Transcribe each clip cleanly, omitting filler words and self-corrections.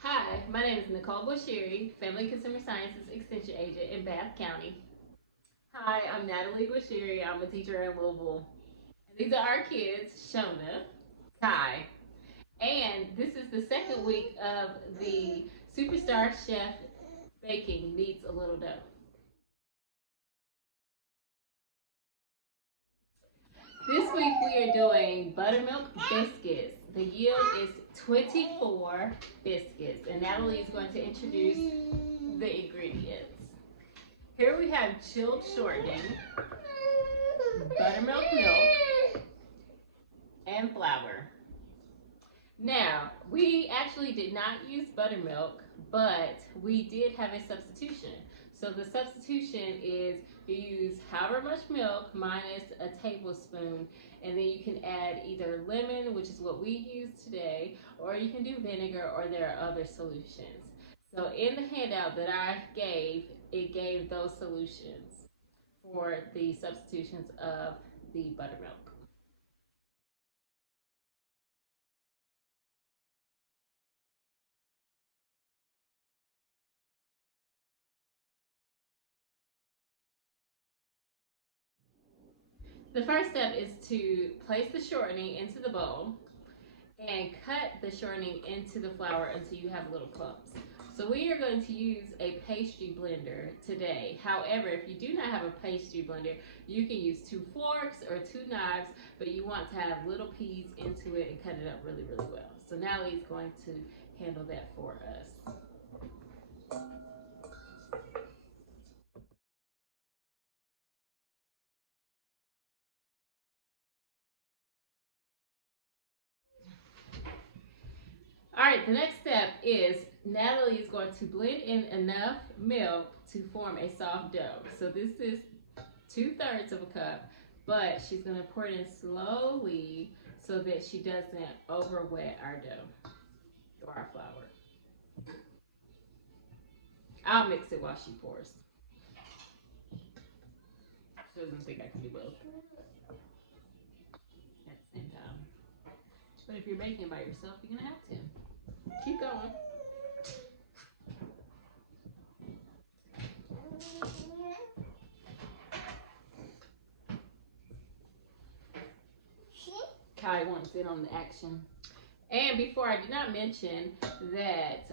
Hi, my name is Nicole Bushiri, Family Consumer Sciences Extension Agent in Bath County. Hi, I'm Natalie Bushiri. I'm a teacher in Louisville. And these are our kids, Shona, Kai, and this is the second week of the Superstar Chef Baking Meets a Little Dough. This week we are doing buttermilk biscuits. The yield is 24 biscuits, and Natalie is going to introduce the ingredients. Here we have chilled shortening, buttermilk milk, and flour. Now, we actually did not use buttermilk, but we did have a substitution. So the substitution is you use however much milk minus a tablespoon, and then you can add either lemon, which is what we use today, or you can do vinegar, or there are other solutions. So in the handout that I gave, it gave those solutions for the substitutions of the buttermilk. The first step is to place the shortening into the bowl and cut the shortening into the flour until you have little clumps. So we are going to use a pastry blender today. However, if you do not have a pastry blender, you can use 2 forks or 2 knives, but you want to have little peas into it and cut it up really, really well. So Natalie's going to handle that for us. All right, the next step is Natalie is going to blend in enough milk to form a soft dough. So this is 2/3 of a cup, but she's going to pour it in slowly so that she doesn't over wet our dough or our flour. I'll mix it while she pours. She doesn't think I can do both at the same time. But if you're making it by yourself, you're going to have to. Keep going. Kai wants in on the action. And before, I did not mention that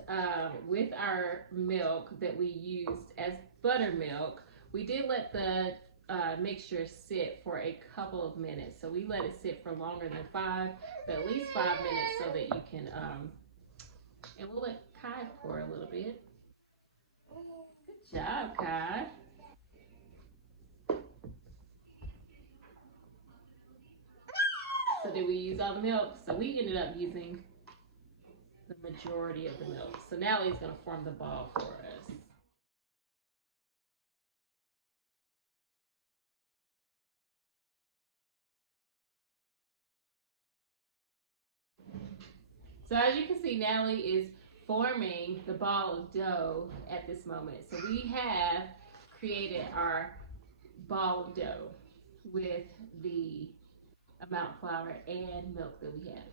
with our milk that we used as buttermilk, we did let the mixture sit for a couple of minutes. So we let it sit for longer than 5, but at least 5 minutes so that you can, and we'll let Kai pour a little bit. Good job, Kai. So did we use all the milk? So we ended up using the majority of the milk. So now he's gonna form the ball for us. So as you can see, Natalie is forming the ball of dough at this moment. So we have created our ball of dough with the amount of flour and milk that we have.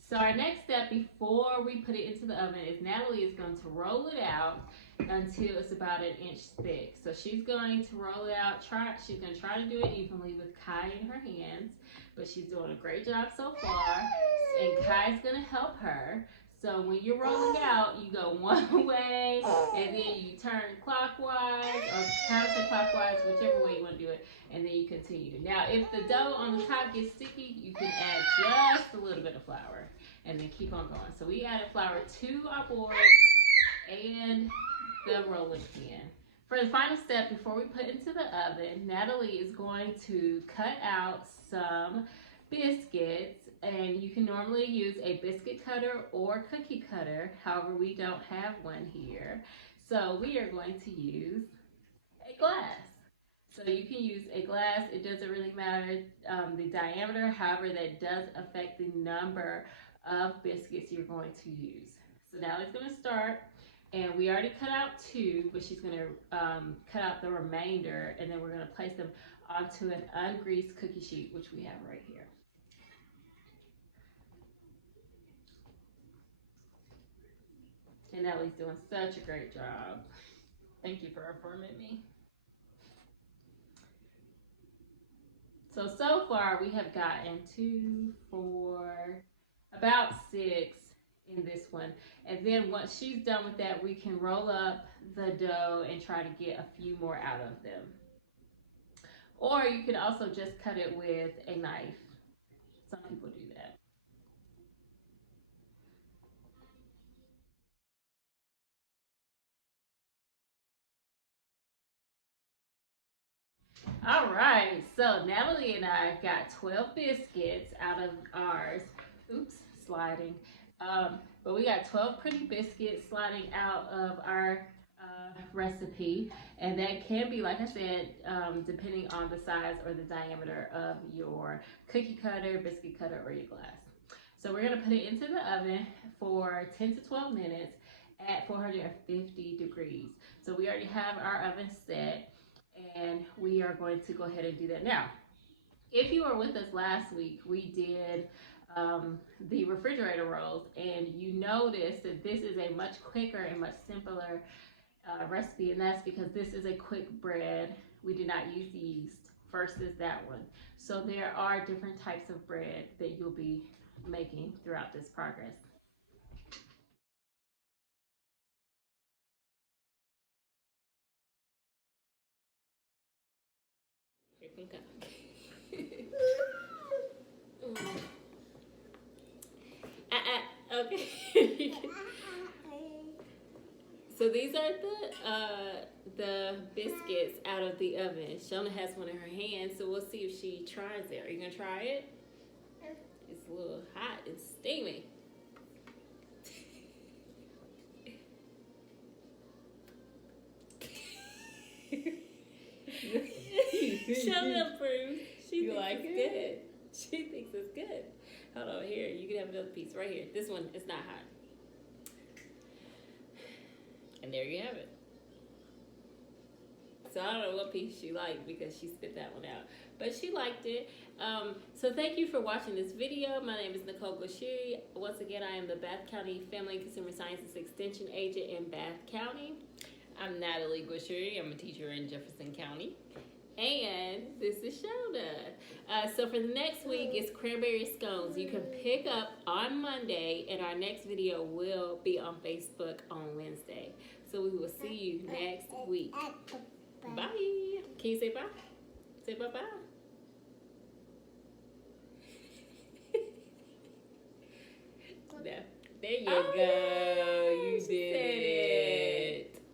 So our next step before we put it into the oven is Natalie is going to roll it out until it's about 1 inch thick. So she's going to roll it out. She's going to try to do it evenly with Kai in her hands, but she's doing a great job so far. And Kai's going to help her. So when you're rolling out, you go one way, and then you turn clockwise or counterclockwise, whichever way you want to do it, and then you continue. Now, if the dough on the top gets sticky, you can add just a little bit of flour, and then keep on going. So we added flour to our board and the rolling pin. For the final step, before we put into the oven, Natalie is going to cut out some biscuits, and you can normally use a biscuit cutter or cookie cutter. However, we don't have one here. So we are going to use a glass. So you can use a glass. It doesn't really matter the diameter. However, that does affect the number of biscuits you're going to use. So now it's going to start. And we already cut out 2, but she's going to cut out the remainder, and then we're going to place them onto an ungreased cookie sheet, which we have right here. And Natalie's doing such a great job. Thank you for affirming me. So far we have gotten 2, 4, about 6 in this one. And then once she's done with that, we can roll up the dough and try to get a few more out of them. Or you can also just cut it with a knife. Some people do that. All right, so Natalie and I got 12 biscuits out of ours. Oops, sliding. But we got 12 pretty biscuits sliding out of our recipe, and that can be, like I said, depending on the size or the diameter of your cookie cutter, biscuit cutter, or your glass. So we're gonna put it into the oven for 10 to 12 minutes at 450 degrees. So we already have our oven set, and we are going to go ahead and do that now. If you were with us last week, we did the refrigerator rolls, and you noticed that this is a much quicker and much simpler recipe, and that's because this is a quick bread. We did not use yeast versus that one. So there are different types of bread that you'll be making throughout this progress. Here we go. Okay. So these are the biscuits out of the oven. Shona has one in her hand, so we'll see if she tries it. Are you gonna try it? It's a little hot and steamy. Shona approves. She thinks like it's good. She thinks it's good. Hold on, here. You can have another piece right here. This one is not hot. And there you have it. So I don't know what piece she liked because she spit that one out. But she liked it. So thank you for watching this video. My name is Nicole Guashiri. Once again, I am the Bath County Family and Consumer Sciences Extension Agent in Bath County. I'm Natalie Guashiri. I'm a teacher in Jefferson County. And this is Shona. So for the next week, it's cranberry scones. You can pick up on Monday, and our next video will be on Facebook on Wednesday. So we will see you next week. Bye. Can you say bye? Say bye-bye. No. There you go. You did it.